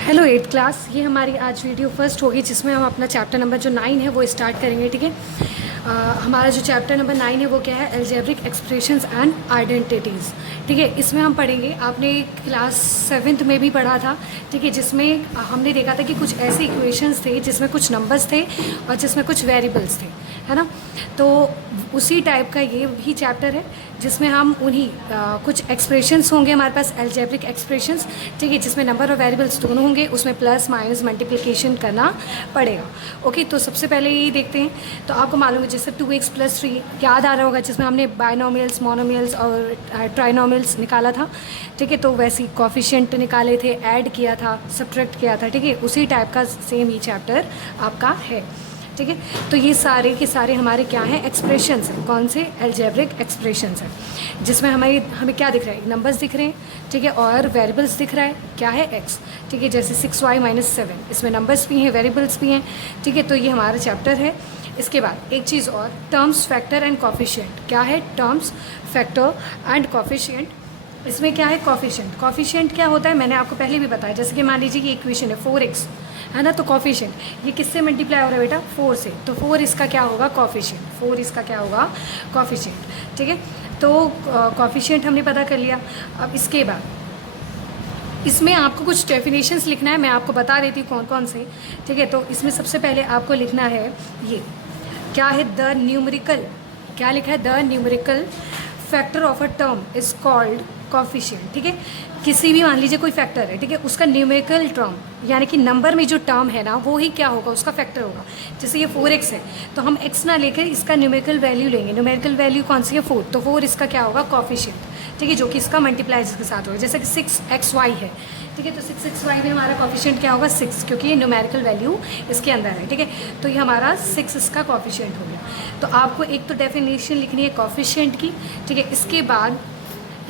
Hello eighth class, ये हमारी आज वीडियो फर्स्ट होगी जिसमें हम अपना चैप्टर नंबर जो 9 है वो स्टार्ट करेंगे। ठीक है, हमारा जो चैप्टर नंबर 9 है वो क्या है? Algebraic expressions and identities. ठीक है, इसमें हम पढ़ेंगे, आपने क्लास 7th में भी पढ़ा था। ठीक है, जिसमें हमने देखा था कि कुछ ऐसे इक्वेशंस थे जिसमें कुछ नंबर्स थे और जिसमें कुछ वेरिएबल्स थे, है ना। तो उसी टाइप का ये भी चैप्टर है जिसमें हम उन्हीं कुछ एक्सप्रेशंस होंगे हमारे पास, अलजेब्रिक एक्सप्रेशंस। ठीक है, जिसमें नंबर और वेरिएबल्स दोनों होंगे, उसमें प्लस माइनस मल्टीप्लिकेशन करना पड़ेगा। ओके, तो सबसे पहले ये देखते हैं। तो आपको मालूम है जैसे 2x + 3 याद आ रहा होगा, जिसमें हमने बाइनोमियल्स, मोनोमियल्स और ट्राइनोमियल्स निकाला था। ठीक है, तो वैसे कॉफिशिएंट निकाले थे, ऐड किया था, सब्ट्रैक्ट किया था। ठीक है, उसी टाइप का सेम ये चैप्टर आपका है। ठीक है, तो ये सारे के सारे हमारे क्या हैं? एक्सप्रेशंस हैं। कौन से? अलजेब्रिक एक्सप्रेशंस हैं, जिसमें हमें क्या दिख रहा है? नंबर्स दिख रहे हैं। ठीक है, और वेरिएबल्स दिख रहा है, क्या है? x। ठीक है, जैसे 6y - 7, इसमें नंबर्स भी हैं, वेरिएबल्स भी हैं। ठीक है, तो ये हमारा चैप्टर है। इसके बाद एक चीज़ और, टर्म्स, फैक्टर एंड कॉफिशिएंट। क्या है? Terms, factor and coefficient. इसमें क्या है? कॉफिशिएंट। कॉफिशिएंट क्या होता है मैंने आपको पहले भी बताया। जैसे कि मान लीजिए कि इक्वेशन है 4x, है ना। तो कॉफिशिएंट ये किससे मल्टीप्लाई हो रहा है बेटा? 4 से। तो 4 इसका क्या होगा? कॉफिशिएंट। 4 इसका क्या होगा? कॉफिशिएंट। ठीक है, तो कॉफिशिएंट हमने पता कर लिया। अब इसके बाद इसमें आपको कुछ डेफिनेशंस लिखना है, मैं आपको बता देती हूँ कौन कौन से। ठीक है, तो इसमें सबसे पहले आपको लिखना है ये क्या है? द न्यूमेरिकल, क्या लिखा है? The numerical factor of a term is called coefficient. ठीक है, किसी भी मान लीजिए कोई फैक्टर है, ठीक है, उसका न्यूमेरिकल टर्म यानी कि नंबर में जो टर्म है ना, वो ही क्या होगा? उसका फैक्टर होगा। जैसे ये 4x है, तो हम x ना लेकर इसका न्यूमेरिकल वैल्यू लेंगे। न्यूमेरिकल वैल्यू कौन सी है? 4। तो 4 इसका क्या होगा? कॉफिशिएंट। ठीक है, जो कि इसका मल्टीप्लाई इसके साथ होगा। जैसे कि 6xy है, ठीक है, तो 6xy में हमारा कॉफिशिएंट क्या होगा? 6, क्योंकि ये न्यूमेरिकल वैल्यू इसके अंदर है। ठीक है, तो ये हमारा 6 इसका कॉफिशिएंट हो गया। तो आपको एक तो डेफिनेशन लिखनी है कॉफिशिएंट की। ठीक है, इसके बाद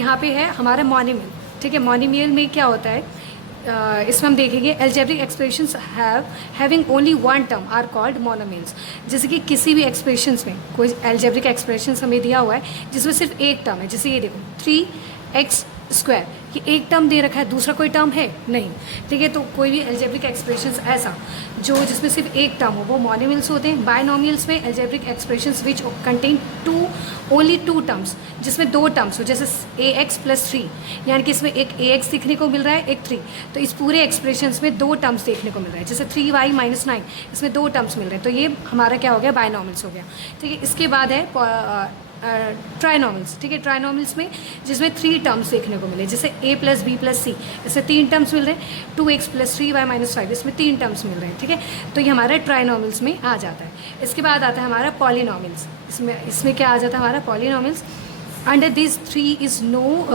यहाँ पे है हमारा मोनोमियल। ठीक है, मोनोमियल में क्या होता है? इसमें हम देखेंगे algebraic expressions having only one term are called monomials. जैसे कि किसी भी एक्सप्रेशंस में कोई अलजेब्रिक एक्सप्रेशंस हमें दिया हुआ है जिसमें सिर्फ एक टर्म है। जैसे ये देखो 3x², ये एक टर्म दे रखा है, दूसरा कोई टर्म है नहीं। ठीक है, तो कोई भी अलजेब्रिक एक्सप्रेशंस ऐसा जो जिसमें सिर्फ एक टर्म हो वो मोनोमियल्स होते हैं। बाइनोमियल्स में algebraic expressions which contain only two terms, जिसमें दो टर्म्स हो। जैसे ax + 3, यानी कि इसमें एक ax देखने को मिल रहा है, एक 3। तो इस पूरे एक्सप्रेशंस में दो टर्म्स देखने को मिल रहा है। जैसे 3y - 9, इसमें दो टर्म्स मिल रहे हैं। तो ये हमारा क्या हो गया? बाइनोमियल्स हो गया। ठीक है, इसके बाद है ट्राइनोमियल्स। ठीक है, ट्राइनोमियल्स में जिसमें 3 टर्म्स देखने को मिले। जैसे a + b + c, इसमें 3 टर्म्स मिल रहे हैं। 2x + 3y - 5, इसमें 3 टर्म्स मिल रहे हैं। ठीक है, तो ये हमारा ट्राइनोमियल्स में आ जाता है। इसके बाद आता है हमारा पॉलिनोमियल्स। इसमें क्या आ जाता है हमारा? Polynomials. Under this 3 is no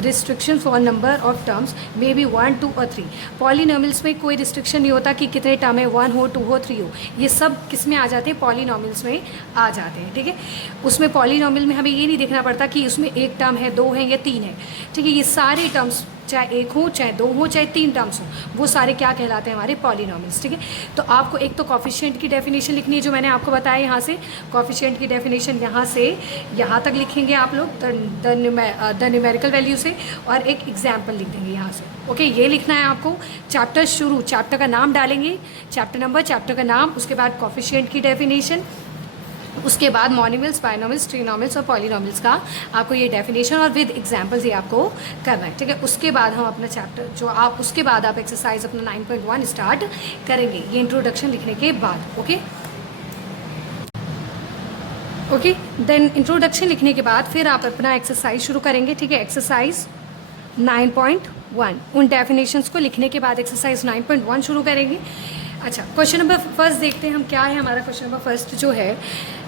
restriction for number of terms may be 1, 2 और 3। पॉलिनोमियल्स में कोई रिस्ट्रिक्शन नहीं होता कि कितने टर्म है, 1 हो, 2 हो, 3 हो। ये सब किस में आ जाते हैं? पॉलिनोमियल्स में आ जाते हैं। ठीक है, उसमें पॉलिनोमियल में हमें ये नहीं देखना पड़ता कि उसमें एक टर्म है, 2 है या 3 है। ठीक है, ये सारे टर्म्स चाहे एक हो, चाहे 2 हो, चाहे 3 टर्म्स हो, वो सारे क्या कहलाते हैं? हमारे पॉलिनोमियल्स। ठीक है, तो आपको एक तो कॉफिशिएंट की डेफिनेशन लिखनी है जो मैंने आपको बताया। यहाँ से कॉफिशिएंट की डेफिनेशन यहाँ से यहाँ तक लिखेंगे आप लोग द न्यूमेरिकल वैल्यू से, और एक एग्जाम्पल लिख देंगे यहाँ से। ओके, ये लिखना है आपको। चैप्टर शुरू, चैप्टर का नाम डालेंगे, चैप्टर नंबर, चैप्टर का नाम, उसके बाद कॉफिशिएंट की डेफिनेशन, उसके बाद मोनोमियल्स, बाइनोमियल्स, ट्रिनोमियल्स और पॉलिनोमियल्स का आपको ये डेफिनेशन और विद एग्जांपल्स ये आपको करना है। ठीक है, उसके बाद हम अपना चैप्टर जो आप उसके बाद आप एक्सरसाइज अपना 9.1 स्टार्ट करेंगे, ये इंट्रोडक्शन लिखने के बाद। ओके, देन इंट्रोडक्शन लिखने के बाद फिर आप अपना एक्सरसाइज शुरू करेंगे। ठीक है, एक्सरसाइज 9.1, उन डेफिनेशंस को लिखने के बाद एक्सरसाइज 9.1 शुरू करेंगे। अच्छा, क्वेश्चन नंबर फर्स्ट देखते हैं हम क्या है। हमारा क्वेश्चन नंबर फर्स्ट जो है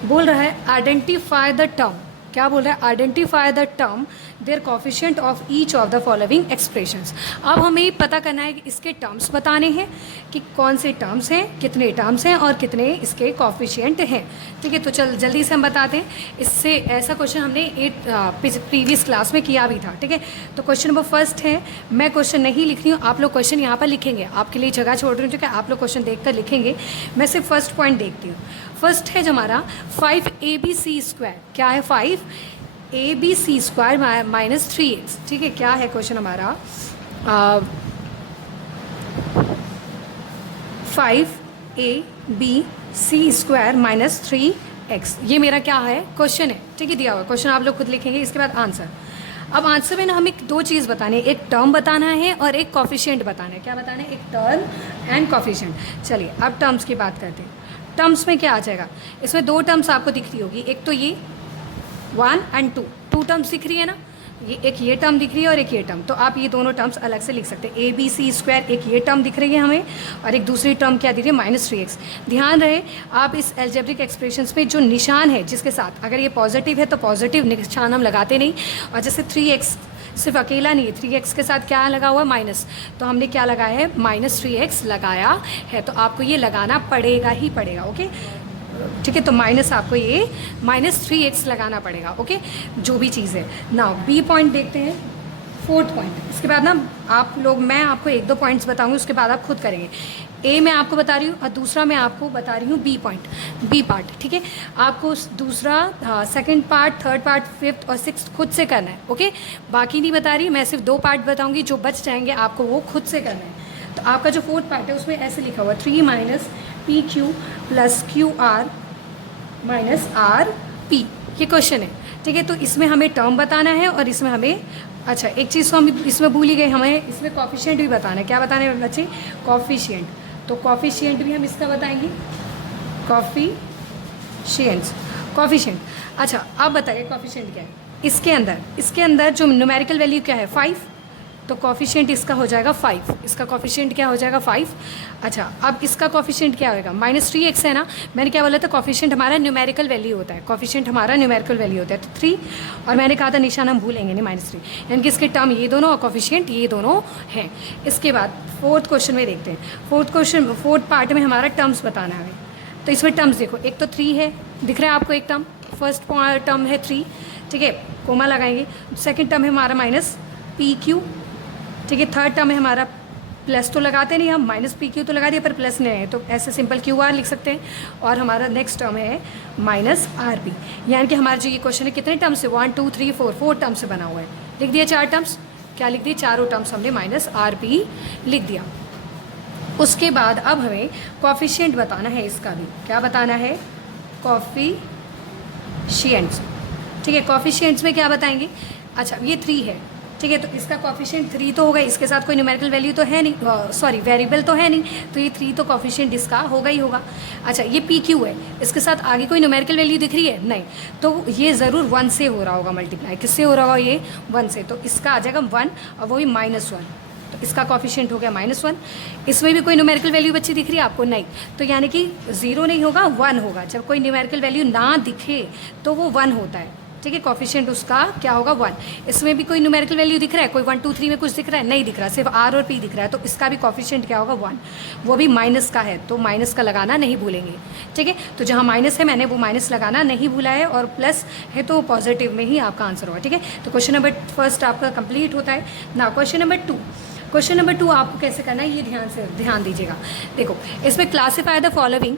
बोल रहा है आइडेंटिफाई द टर्म। क्या बोल रहा है? Identify the term their coefficient of each of the following expressions. अब हमें पता करना है कि इसके टर्म्स बताने हैं कि कौन से टर्म्स हैं, कितने टर्म्स हैं और कितने इसके कॉफिशिएंट हैं। ठीक है, तो चल जल्दी से हम बताते हैं। इससे ऐसा क्वेश्चन हमने प्रीवियस क्लास में किया भी था। ठीक है, तो क्वेश्चन नंबर फर्स्ट है, मैं क्वेश्चन नहीं लिख रही हूँ, आप लोग क्वेश्चन यहाँ पर लिखेंगे, आपके लिए जगह छोड़ रही हूँ। ठीक है, आप लोग क्वेश्चन देख कर लिखेंगे, मैं सिर्फ फर्स्ट पॉइंट देखती हूँ। फर्स्ट है जो हमारा 5ab² क्या है? 5ab² - 3x। ठीक है, क्या है क्वेश्चन हमारा? 5ab(c² minus 3x। ये मेरा क्या है, क्वेश्चन है, ठीक है, दिया हुआ क्वेश्चन आप लोग खुद लिखेंगे। इसके बाद आंसर। अब आंसर में ना हमें दो चीज़ बतानी है, एक टर्म बताना है और एक कॉफिशिएंट बताना है। क्या बताना है, एक टर्म एंड कॉफिशिएंट। चलिए अब टर्म्स की बात करते हैं। टर्म्स में क्या आ जाएगा, इसमें दो टर्म्स आपको दिख रही होगी, एक तो ये 1 और 2, टू टर्म्स दिख रही है ना, एक ये टर्म दिख रही है और एक ये टर्म। तो आप ये दोनों टर्म्स अलग से लिख सकते हैं, (ab(c²), एक ये टर्म दिख रही है हमें और एक दूसरी टर्म क्या दिख रही है, -3x। ध्यान रहे आप इस एल्जेब्रिक एक्सप्रेशंस में जो निशान है जिसके साथ, अगर ये पॉजिटिव है तो पॉजिटिव निशान हम लगाते नहीं, और जैसे 3x सिर्फ अकेला नहीं है, 3x के साथ क्या लगा हुआ है, माइनस, तो हमने क्या लगाया है, -3x लगाया है। तो आपको ये लगाना पड़ेगा ही पड़ेगा, ओके, ठीक है। तो माइनस आपको ये -3x लगाना पड़ेगा, ओके, जो भी चीज़ है। नाउ बी पॉइंट देखते हैं, फोर्थ पॉइंट। इसके बाद ना आप लोग, मैं आपको एक दो पॉइंट्स बताऊंगी, उसके बाद आप खुद करेंगे। ए मैं आपको बता रही हूँ और दूसरा मैं आपको बता रही हूँ बी पॉइंट, बी पार्ट, ठीक है। आपको दूसरा, second part, third part, fifth और सिक्स्थ खुद से करना है, ओके। बाकी नहीं बता रही, मैं सिर्फ 2 पार्ट बताऊँगी, जो बच जाएंगे आपको वो खुद से करना है। तो आपका जो फोर्थ पार्ट है उसमें ऐसे लिखा हुआ 3 -pq + qr - rp, ये क्वेश्चन है, ठीक है। तो इसमें हमें टर्म बताना है और इसमें हमें, अच्छा एक चीज़ तो हम इसमें भूल ही गए, हमें इसमें कॉफिशिएंट भी बताना है। क्या बताना है बच्चे, कॉफिशिएंट। तो कॉफिशिएंट भी हम इसका बताएंगे, कॉफिशिएंट। अच्छा अब बताइए कॉफिशिएंट क्या है। इसके अंदर जो न्यूमेरिकल वैल्यू क्या है, 5, तो कॉफिशिएंट इसका हो जाएगा 5, इसका कॉफिशिएंट क्या हो जाएगा, 5। अच्छा अब इसका कॉफिशिएंट क्या होगा, -3x है ना, मैंने क्या बोला था, कॉफिशिएंट हमारा न्यूमेरिकल वैल्यू होता है, कॉफिशिएंट हमारा न्यूमेरिकल वैल्यू होता है, तो 3, और मैंने कहा था निशान हम भूलेंगे नहीं, -3, यानी कि इसके टर्म ये दोनों और कॉफिशिएंट ये दोनों हैं। इसके बाद फोर्थ क्वेश्चन में देखते हैं। फोर्थ पार्ट में हमारा टर्म्स बताना है। तो इसमें टर्म्स देखो, एक तो 3 है, दिख रहा है आपको एक टर्म, फर्स्ट टर्म है 3, ठीक है, कोमा लगाएंगे। सेकेंड टर्म है हमारा -pq, ठीक है। थर्ड टर्म है हमारा, प्लस तो लगाते नहीं हम, -pq तो लगा दिया पर प्लस नहीं है, तो ऐसे सिंपल qr लिख सकते हैं। और हमारा नेक्स्ट टर्म है -rp, यानी कि हमारा जो ये क्वेश्चन है कितने टर्म से, 1 2 3 4 टर्म से बना हुआ है। लिख दिया 4 टर्म्स, क्या लिख दिए, चारों टर्म्स हमने -rp लिख दिया। उसके बाद अब हमें कॉफिशिएंट बताना है, इसका भी क्या बताना है, कॉफिशिएंट्स, ठीक है। कॉफिशिएंट्स में क्या बताएंगे, अच्छा ये 3 है, ठीक है, तो इसका कॉफिशिएंट 3 तो होगा, इसके साथ कोई न्यूमेरिकल वैल्यू तो है नहीं, सॉरी वेरिएबल तो है नहीं, तो ये 3 तो कॉफिशिएंट इसका होगा ही होगा। अच्छा ये PQ है, इसके साथ आगे कोई न्यूमेरिकल वैल्यू दिख रही है, नहीं, तो ये ज़रूर 1 से हो रहा होगा मल्टीप्लाई, किससे हो रहा होगा, ये 1 से, तो इसका आ जाएगा 1 और वो भी -1, तो इसका कॉफिशिएंट हो गया -1। इसमें भी कोई न्यूमेरिकल वैल्यू बच्ची दिख रही है आपको, नहीं, तो यानी कि 0 नहीं होगा, 1 होगा। जब कोई न्यूमेरिकल वैल्यू ना दिखे तो वो 1 होता है, ठीक है, कॉफिशिएंट उसका क्या होगा, 1। इसमें भी कोई न्यूमेरिकल वैल्यू दिख रहा है, कोई 1 2 3 में कुछ दिख रहा है, नहीं दिख रहा, सिर्फ r और p दिख रहा है, तो इसका भी कॉफिशिएंट क्या होगा, 1, वो भी माइनस का है, तो माइनस का लगाना नहीं भूलेंगे, ठीक है। तो जहाँ माइनस है मैंने वो माइनस लगाना नहीं भूला है, और प्लस है तो पॉजिटिव में ही आपका आंसर होगा, ठीक है। तो क्वेश्चन नंबर फर्स्ट आपका कंप्लीट होता है ना। क्वेश्चन नंबर 2 आपको कैसे करना है, ये ध्यान दीजिएगा। देखो इसमें classify the following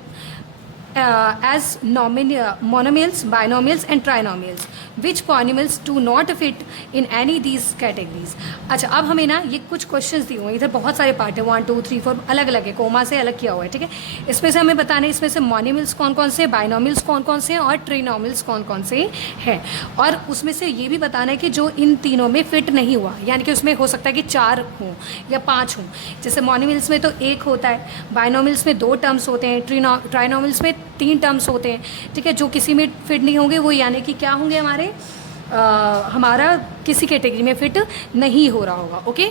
as monomials, binomials and trinomials. Which polynomials do not fit in any these categories? अच्छा अब हमें ना ये कुछ क्वेश्चंस दिए हुए हैं, इधर बहुत सारे पार्ट है, 1 2 3 4 अलग अलग है, कोमा से अलग किया हुआ है, ठीक है। इसमें से हमें बताना है इसमें से मोनिमल्स कौन कौन से, बाइनोमियल्स कौन कौन से और ट्रिनोमियल्स कौन कौन से हैं, और उसमें से ये भी बताना है कि जो इन तीनों में फिट नहीं हुआ, यानी कि उसमें हो सकता है कि 4 हों या 5 हों। जैसे मोनिमल्स में तो 1 होता है, बाइनोमियल्स में 2 टर्म्स होते हैं, ट्राइनोमियल्स में 3 टर्म्स होते हैं, ठीक है। जो किसी में फिट नहीं होंगे वो यानी कि क्या होंगे, हमारा किसी कैटेगरी में फिट नहीं हो रहा होगा, ओके।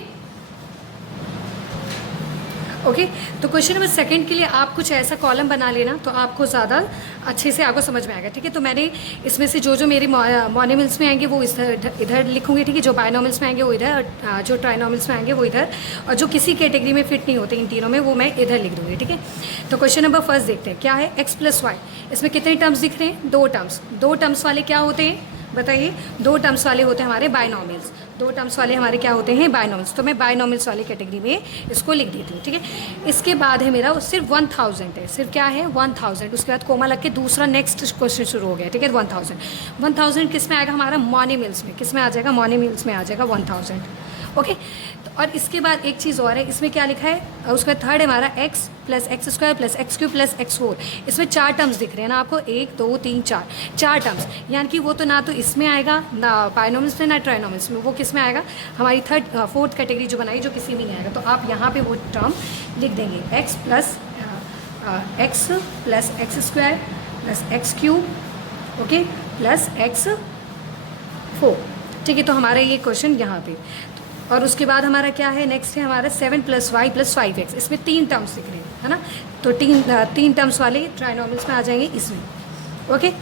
तो क्वेश्चन नंबर 2 के लिए आप कुछ ऐसा कॉलम बना लेना, तो आपको ज़्यादा अच्छे से आपको समझ में आएगा, ठीक है। तो मैंने इसमें से जो मेरे मोनिमल्स में आएंगे वो इधर लिखूंगी, ठीक है। जो बाइनोमियल्स में आएंगे वो इधर, और जो ट्राइनोमियल्स में आएंगे वो इधर, और जो किसी कैटेगरी में फिट नहीं होते इन तीनों में वो मैं इधर लिख दूँगी, ठीक है। तो क्वेश्चन नंबर 1 देखते हैं, क्या है, x + y। इसमें कितने टर्म्स दिख रहे हैं, 2 टर्म्स। 2 टर्म्स वाले क्या होते हैं बताइए, 2 टर्म्स वाले होते हैं हमारे बाइनोमियल्स, 2 टर्म्स वाले हमारे क्या होते हैं, बाइनोमियल्स। तो मैं बाइनोमियल्स वाली कैटेगरी में इसको लिख देती हूँ, ठीक है। इसके बाद है मेरा सिर्फ 1000 है, सिर्फ क्या है 1000, उसके बाद कोमा लग के दूसरा नेक्स्ट क्वेश्चन शुरू हो गया, ठीक है। 1000 किस में आएगा, हमारा मोनिमल्स में, किस में आ जाएगा, मोनिमल्स में आ जाएगा 1000, ओके। तो और इसके बाद एक चीज़ और है, इसमें क्या लिखा है, उसका थर्ड है हमारा x plus x square plus x cube plus x four. इसमें 4 टर्म्स दिख रहे हैं ना आपको, 1 2 3 4 टर्म्स, यानी कि वो तो ना तो इसमें आएगा, ना बायनोमियल्स में, ना ट्राइनोमियल्स में, वो किस में आएगा, हमारी फोर्थ कैटेगरी जो बनाई, जो किसी में नहीं आएगा। तो आप यहाँ पे वो टर्म लिख देंगे, x plus x square plus x cube, okay, plus x four. ठीक है, तो हमारा ये क्वेश्चन यहाँ पे। और उसके बाद हमारा क्या है, नेक्स्ट है हमारा 7 + y + 5x। इसमें 3 टर्म्स दिख रहे हैं, है ना, तो तीन टर्म्स वाले ट्राइनोमियल्स में आ जाएंगे इसमें, ओके।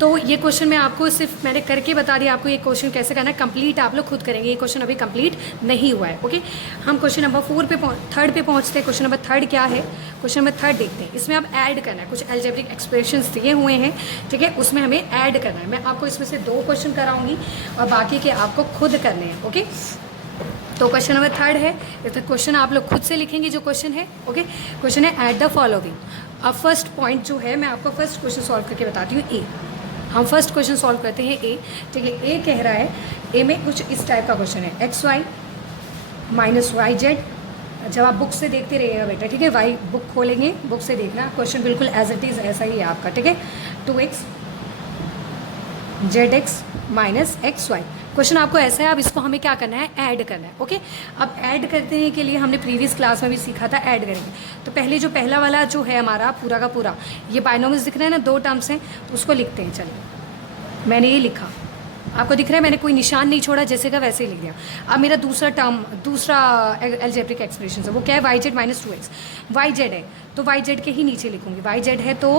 तो ये क्वेश्चन मैं आपको सिर्फ मैंने करके बता दिया, आपको ये क्वेश्चन कैसे करना है, कंप्लीट आप लोग खुद करेंगे, ये क्वेश्चन अभी कंप्लीट नहीं हुआ है, ओके। हम क्वेश्चन नंबर 3 पे पहुँचते हैं। क्वेश्चन नंबर 3 क्या है, क्वेश्चन नंबर 3 देखते हैं। इसमें आप ऐड करना है, कुछ अलजेब्रिक एक्सप्रेशंस दिए हुए हैं, ठीक है, उसमें हमें ऐड करना है। मैं आपको इसमें से 2 क्वेश्चन कराऊंगी और बाकी के आपको खुद करने हैं, ओके। तो क्वेश्चन नंबर 3 है, तो क्वेश्चन आप लोग खुद से लिखेंगे जो क्वेश्चन है, ओके। क्वेश्चन है ऐड द फॉलोइंग। अब फर्स्ट पॉइंट जो है, मैं आपको फर्स्ट क्वेश्चन सॉल्व करके बताती हूँ। ए, हम फर्स्ट क्वेश्चन सॉल्व करते हैं ए, ठीक है। ए कह रहा है, ए में कुछ इस टाइप का क्वेश्चन है, x y minus y z. जब आप बुक से देखते रहिएगा बेटा, ठीक है, वाई बुक खोलेंगे, बुक से देखना, क्वेश्चन बिल्कुल एज इट इज़ ऐसा ही है आपका, ठीक है। 2x z x minus x y. Question आपको ऐसा है, अब इसको हमें क्या करना है, ऐड करना है, ओके। अब ऐड करते हैं के लिए हमने प्रीवियस क्लास में भी सीखा था, ऐड करेंगे। तो पहले जो पहला वाला जो है हमारा पूरा का पूरा, ये बायनोमियल्स दिख रहा है ना, 2 टर्म्स हैं, तो उसको लिखते हैं। चलिए, मैंने ये लिखा, आपको दिख रहा है, मैंने कोई निशान नहीं छोड़ा, जैसे का वैसे ही लिख दिया। अब मेरा दूसरा अलजेब्रिक एक्सप्रेशन है, वो क्या है, y z minus 2x। Y z है तो वाई जेड के ही नीचे लिखूंगी, वाई जेड है तो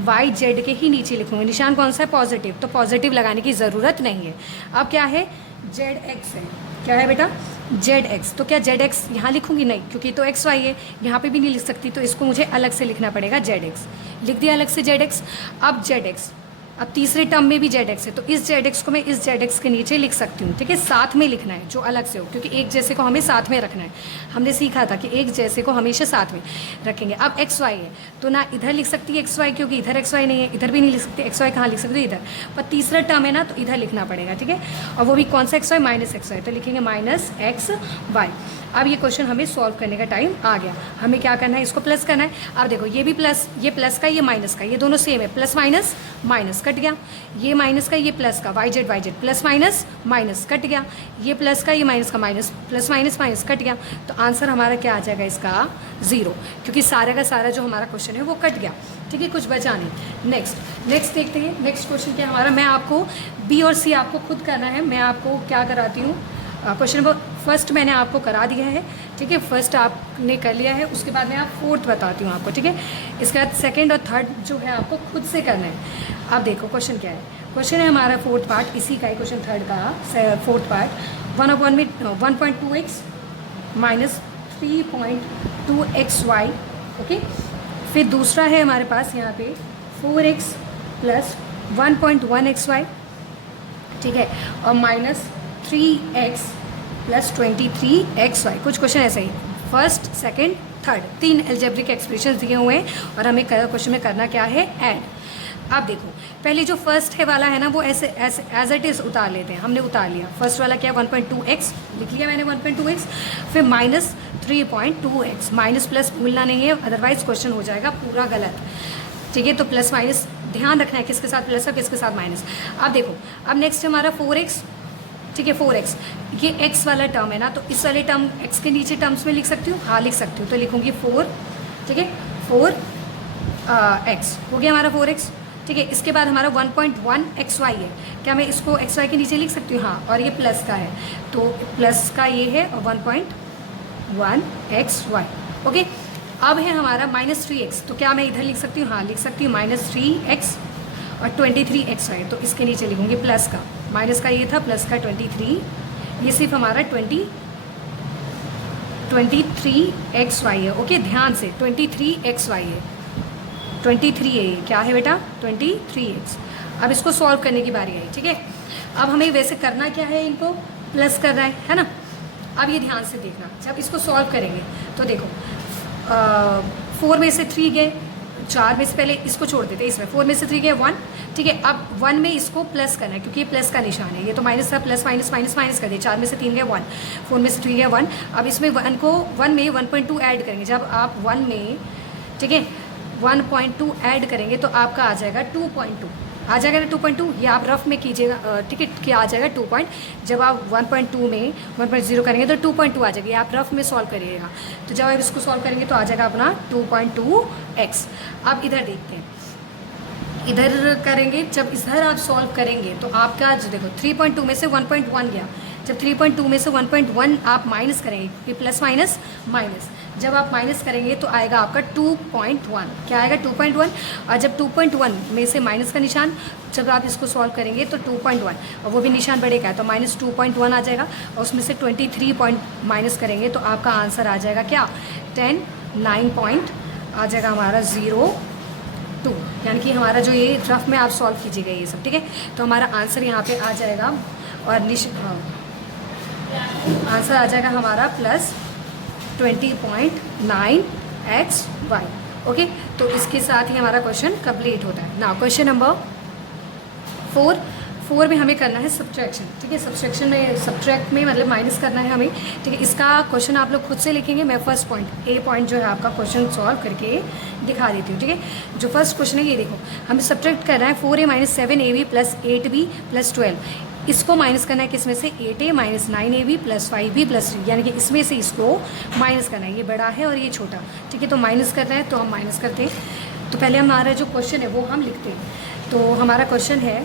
वाई जेड के ही नीचे लिखूंगी। निशान कौन सा है, पॉजिटिव, तो पॉजिटिव लगाने की ज़रूरत नहीं है। अब क्या है, जेड एक्स है, क्या है बेटा, जेड एक्स। तो क्या जेड एक्स यहाँ लिखूंगी, नहीं, क्योंकि तो एक्स वाई है, यहाँ पे भी नहीं लिख सकती, तो इसको मुझे अलग से लिखना पड़ेगा, जेड एक्स। लिख दिया अलग से जेड एक्स। अब जेड एक्स, अब तीसरे टर्म में भी जेड एक्स है, तो इस जेड एक्स को मैं इस जेड एक्स के नीचे लिख सकती हूँ, ठीक है। साथ में लिखना है, जो अलग से हो, क्योंकि एक जैसे को हमें साथ में रखना है। हमने सीखा था कि एक जैसे को हमेशा साथ में रखेंगे। अब एक्स वाई है, तो ना इधर लिख सकती है एक्स वाई, क्योंकि इधर एक्स वाई नहीं है, इधर भी नहीं लिख सकती एक्स वाई, कहाँ लिख सकते इधर, पर तीसरा टर्म है ना, तो इधर लिखना पड़ेगा, ठीक है। और वो भी कौन सा x y, minus x y, तो लिखेंगे माइनस एक्स वाई। अब ये क्वेश्चन हमें सॉल्व करने का टाइम आ गया। हमें क्या करना है, इसको प्लस करना है। अब देखो, ये भी प्लस, ये प्लस का, ये माइनस का, ये दोनों सेम है, प्लस माइनस माइनस कट गया। ये माइनस का, ये प्लस का, y z plus minus minus cut गया। ये प्लस का, ये माइनस का, minus plus minus minus cut गया। तो आंसर हमारा क्या आ जाएगा इसका, 0, क्योंकि सारा का सारा जो हमारा क्वेश्चन है वो कट गया, ठीक है, कुछ बचा नहीं। नेक्स्ट देखते हैं, नेक्स्ट क्वेश्चन क्या हमारा। मैं आपको बी और सी आपको खुद करना है। मैं आपको क्या कराती हूँ, क्वेश्चन नंबर फर्स्ट मैंने आपको करा दिया है, ठीक है, फर्स्ट आपने कर लिया है, उसके बाद मैं आप फोर्थ बताती हूँ आपको, ठीक है। इसके बाद सेकंड और थर्ड जो है आपको खुद से करना है। अब देखो क्वेश्चन क्या है, क्वेश्चन है हमारा फोर्थ पार्ट, इसी का ही क्वेश्चन थर्ड का fourth part. 1/1 minus 3.2 y, okay. फिर दूसरा है हमारे पास यहाँ पे 4x प्लस 1.1 वाई, ठीक है, और माइनस 3x प्लस 23 वाई। कुछ क्वेश्चन ऐसे ही, first second third, 3 algebraic expression दिए हुए हैं, और हमें क्वेश्चन में करना क्या है, ऐड। अब देखो, पहले जो फर्स्ट है वाला है ना, वो ऐसे एज इट इज़ उतार लेते हैं। हमने उतार लिया, फर्स्ट वाला क्या है, 1.2x लिख लिया मैंने, 1.2x, फिर माइनस 3.2x, माइनस प्लस भूलना नहीं है, अदरवाइज क्वेश्चन हो जाएगा पूरा गलत, ठीक है। तो प्लस माइनस ध्यान रखना है, किसके साथ प्लस और किसके साथ माइनस। अब देखो, अब नेक्स्ट है हमारा 4x, ठीक है, 4x, ये x वाला टर्म है ना, तो इस वाले टर्म x के नीचे टर्म्स में लिख सकती हूँ, हाँ लिख सकती हूँ, तो लिखूँगी 4, ठीक है, 4x हो गया हमारा 4x, ठीक है। इसके बाद हमारा 1.1 है, क्या मैं इसको एक्स वाई के नीचे लिख सकती हूँ, हाँ, और ये प्लस का है, तो प्लस का ये है, और 1.1 ओके। अब है हमारा माइनस 3x, तो क्या मैं इधर लिख सकती हूँ, हाँ लिख सकती हूँ, माइनस 3x और 23 तो इसके नीचे लिखूँगी प्लस का, माइनस का ये था, प्लस का 23, ये सिर्फ हमारा 23 है, ओके, ध्यान से 23 है, 23 है, क्या है बेटा, 23x। अब इसको सॉल्व करने की बारी आई, ठीक है। अब हमें वैसे करना क्या है, इनको प्लस करना है ना। अब ये ध्यान से देखना, जब इसको सॉल्व करेंगे तो देखो, 4 में से 3 गए, 4 में से पहले इसको छोड़ देते हैं, इसमें 4 में से 3 गया 1, ठीक है। अब 1 में इसको प्लस करना है क्योंकि ये प्लस का निशान है, ये तो माइनस था, प्लस माइनस माइनस माइनस कर दिया। 4 में से 3 गया 1, 4 में से 3 गया 1। अब इसमें 1 में 1.2 ऐड करेंगे। जब आप 1 में, ठीक है, 1.2 ऐड करेंगे तो आपका आ जाएगा 2.2 आ जाएगा ना 2.2। ये आप रफ में कीजिएगा, ठीक है, क्या आ जाएगा 2 पॉइंट। जब आप 1.2 में 1.0 करेंगे तो 2.2 आ जाएगा। ये आप रफ में सॉल्व करिएगा। तो जब आप इसको सॉल्व करेंगे तो आ जाएगा अपना 2.2x। अब इधर देखते हैं, इधर करेंगे। जब इधर आप सॉल्व करेंगे तो आपका जो देखो 3.2 में से 1.1 गया। जब 3.2 में से 1.1 आप माइनस करेंगे, ये प्लस माइनस माइनस, जब आप माइनस करेंगे तो आएगा आपका 2.1। क्या आएगा 2.1। और जब 2.1 में से माइनस का निशान, जब आप इसको सॉल्व करेंगे तो 2.1 और वो भी निशान बढ़ेगा तो माइनस 2.1 आ जाएगा। और उसमें से 23 पॉइंट माइनस करेंगे तो आपका आंसर आ जाएगा क्या 9 पॉइंट आ जाएगा हमारा 0.2। यानी कि हमारा जो ये रफ में आप सॉल्व कीजिएगा ये सब, ठीक है। तो हमारा आंसर यहाँ पे आ जाएगा और आंसर आ जाएगा हमारा प्लस 20.9xy। ओके, तो इसके साथ ही हमारा क्वेश्चन कंप्लीट होता है ना। क्वेश्चन नंबर 4 में हमें करना है सब्ट्रैक्शन, ठीक है। सब्ट्रैक्शन में, सब्ट्रैक्ट में मतलब माइनस करना है हमें, ठीक है। इसका क्वेश्चन आप लोग खुद से लिखेंगे। मैं फर्स्ट पॉइंट ए पॉइंट जो है आपका क्वेश्चन सॉल्व करके दिखा देती हूँ, ठीक है। जो फर्स्ट क्वेश्चन है ये देखो, हमें सब्ट्रैक्ट करना है 4a - 7ab + 8b + 12। इसको माइनस करना है किसमें से 8a - 9ab + 5b + 3, यानी कि इसमें से इसको माइनस करना है। ये बड़ा है और ये छोटा, ठीक है। तो माइनस करना है तो हम माइनस करते हैं। तो पहले हमारा जो क्वेश्चन है वो हम लिखते हैं। तो हमारा क्वेश्चन है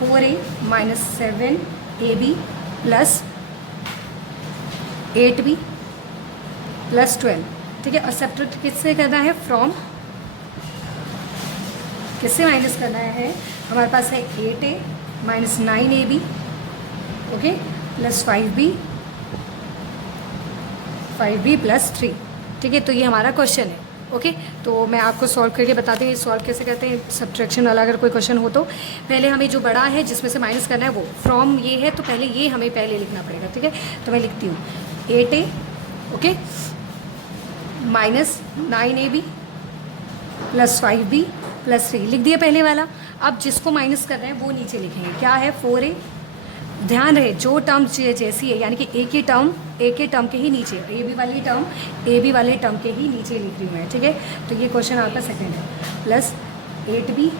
4a - 7ab + 8b + 12, ठीक है। और सब्ट्रैक्ट किससे करना है, फ्रॉम, किससे माइनस करना है। हमारे पास है 8a - 9ab, ओके, + 5b + 3, ठीक है। तो ये हमारा क्वेश्चन है, ओके। तो मैं आपको सॉल्व करके बताती हूँ सॉल्व कैसे करते हैं सब्ट्रैक्शन वाला। अगर कोई क्वेश्चन हो तो पहले हमें जो बड़ा है जिसमें से माइनस करना है वो फ्रॉम ये है, तो पहले ये हमें पहले लिखना पड़ेगा, ठीक है। तो मैं लिखती हूँ 8a, ओके, - 9ab + 5b + 3 लिख दिया पहले वाला। अब जिसको माइनस कर रहे हैं वो नीचे लिखेंगे। क्या है 4a, ध्यान रहे जो टर्म जैसी है, यानी कि एक ही टर्म के ही नीचे, ए बी वाले टर्म के ही नीचे लिख रही हूँ मैं, ठीक है। तो ये क्वेश्चन आपका सेकंड है, + 8b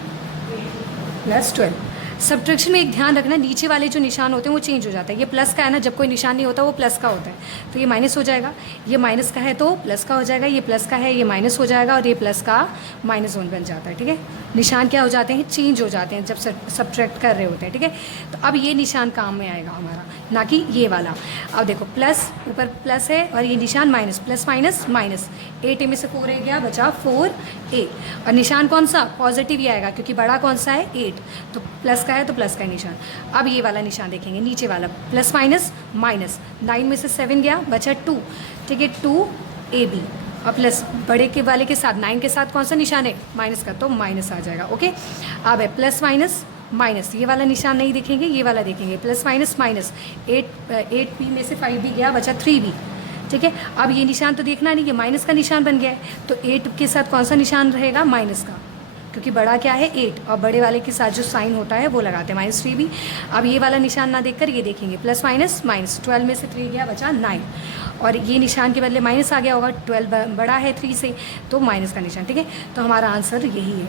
+ 12। सब्ट्रैक्शन में एक ध्यान रखना, नीचे वाले जो निशान होते हैं वो चेंज हो जाता है। ये प्लस का है ना, जब कोई निशान नहीं होता वो प्लस का होता है, तो ये माइनस हो जाएगा। ये माइनस का है तो प्लस का हो जाएगा, ये प्लस का है ये माइनस हो जाएगा, और ये प्लस का -1 बन जाता है, ठीक है। निशान क्या हो जाते हैं, चेंज हो जाते हैं जब सब्ट्रैक्ट कर रहे होते हैं, ठीक है। तो अब ये निशान काम में आएगा हमारा, ना कि ये वाला। अब देखो प्लस, ऊपर प्लस है और ये निशान minus, plus minus minus. 8a में से 4a गया, बचा 4a, और निशान कौन सा, पॉजिटिव ही आएगा क्योंकि बड़ा कौन सा है 8, तो प्लस का है तो प्लस का निशान। अब ये वाला निशान देखेंगे नीचे वाला, प्लस माइनस माइनस। 9 में से 7 गया, बचा 2, ठीक है, 2ab, और प्लस बड़े के वाले के साथ 9 के साथ कौन सा निशान है, माइनस का, तो माइनस आ जाएगा, ओके। अब है प्लस माइनस माइनस, ये वाला निशान नहीं देखेंगे, ये वाला देखेंगे, प्लस माइनस माइनस। 8b में से 5b गया, बचा 3b, ठीक है। अब ये निशान तो देखना नहीं, ये माइनस का निशान बन गया है, तो 8 के साथ कौन सा निशान रहेगा, माइनस का, क्योंकि बड़ा क्या है 8, और बड़े वाले के साथ जो साइन होता है वो लगाते हैं, -3b। अब ये वाला निशान ना देखकर ये देखेंगे, प्लस माइनस माइनस। 12 में से 3 गया, बचा 9, और ये निशान के बदले माइनस आ गया होगा, 12 बड़ा है 3 से, तो माइनस का निशान, ठीक है। तो हमारा आंसर यही है,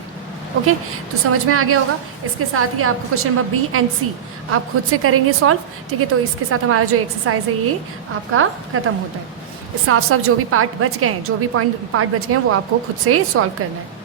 ओके। तो समझ में आ गया होगा। इसके साथ ही आपको क्वेश्चन नंबर बी एंड सी आप खुद से करेंगे सॉल्व, ठीक है। तो इसके साथ हमारा जो एक्सरसाइज है ये आपका ख़त्म होता है। साफ साफ जो भी पार्ट बच गए हैं, जो भी पार्ट बच गए हैं वो आपको खुद से सॉल्व करना है।